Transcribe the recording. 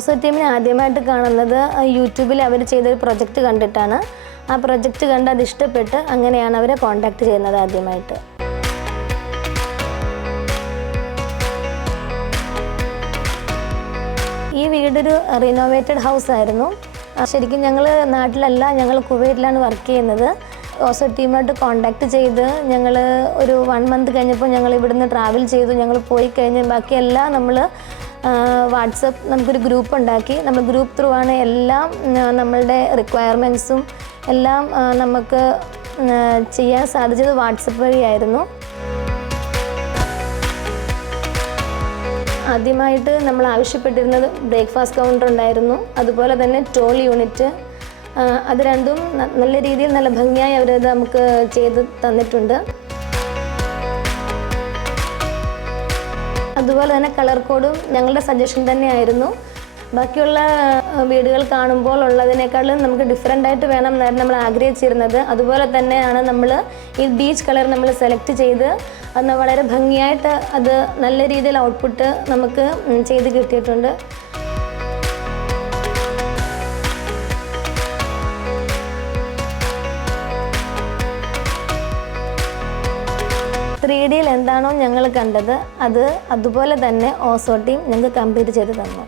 ഓസോ ടീമിനെ ആദ്യമായിട്ട് കാണുന്നത് യൂട്യൂബിൽ അവർ ചെയ്തൊരു പ്രൊജക്റ്റ് കണ്ടിട്ടാണ്. ആ പ്രൊജക്റ്റ് കണ്ട് അത് ഇഷ്ടപ്പെട്ട് അങ്ങനെയാണ് അവരെ കോൺടാക്റ്റ് ചെയ്യുന്നത് ആദ്യമായിട്ട്. ഈ വീടൊരു റിനോവേറ്റഡ് ഹൗസ് ആയിരുന്നു. ശരിക്കും ഞങ്ങൾ നാട്ടിലല്ല, ഞങ്ങൾ കുവൈറ്റിലാണ് വർക്ക് ചെയ്യുന്നത്. ഓസോ ടീമായിട്ട് കോൺടാക്റ്റ് ചെയ്ത് ഞങ്ങൾ ഒരു 1 മന്ത് കഴിഞ്ഞപ്പോൾ ഞങ്ങൾ ഇവിടുന്ന് ട്രാവൽ ചെയ്തു. ഞങ്ങൾ പോയി കഴിഞ്ഞ് ബാക്കിയെല്ലാം നമ്മൾ വാട്സപ്പ് നമുക്കൊരു ഗ്രൂപ്പ് ഉണ്ടാക്കി. നമ്മൾ ഗ്രൂപ്പ് ത്രൂ ആണ് എല്ലാം നമ്മളുടെ റിക്വയർമെൻറ്റ്സും എല്ലാം നമുക്ക് ചെയ്യാൻ സാധിച്ചത് വാട്സപ്പ് വഴിയായിരുന്നു. ആദ്യമായിട്ട് നമ്മൾ ആവശ്യപ്പെട്ടിരുന്നത് ബ്രേക്ക്ഫാസ്റ്റ് കൗണ്ടർ ഉണ്ടായിരുന്നു, അതുപോലെ തന്നെ ടോൾ യൂണിറ്റ്. അത് രണ്ടും നല്ല രീതിയിൽ നല്ല ഭംഗിയായി അവരത് നമുക്ക് ചെയ്ത് തന്നിട്ടുണ്ട്. അതുപോലെ തന്നെ കളർ കോഡും ഞങ്ങളുടെ സജഷൻ തന്നെയായിരുന്നു. ബാക്കിയുള്ള വീടുകൾ കാണുമ്പോൾ ഉള്ളതിനേക്കാളും നമുക്ക് ഡിഫറെൻ്റ് ആയിട്ട് വേണം എന്നായിരുന്നു നമ്മൾ ആഗ്രഹിച്ചിരുന്നത്. അതുപോലെ തന്നെയാണ് നമ്മൾ ഈ ബീച്ച് കളർ നമ്മൾ സെലക്ട് ചെയ്ത് അത് വളരെ ഭംഗിയായിട്ട് അത് നല്ല രീതിയിൽ ഔട്ട്പുട്ട് നമുക്ക് ചെയ്ത് കിട്ടിയിട്ടുണ്ട്. 3Dയിൽ എന്താണോ ഞങ്ങൾ കണ്ടത് അതുപോലെ തന്നെ ഓസോ ടീം ഞങ്ങൾക്ക് കംപ്ലീറ്റ് ചെയ്ത് തന്നു.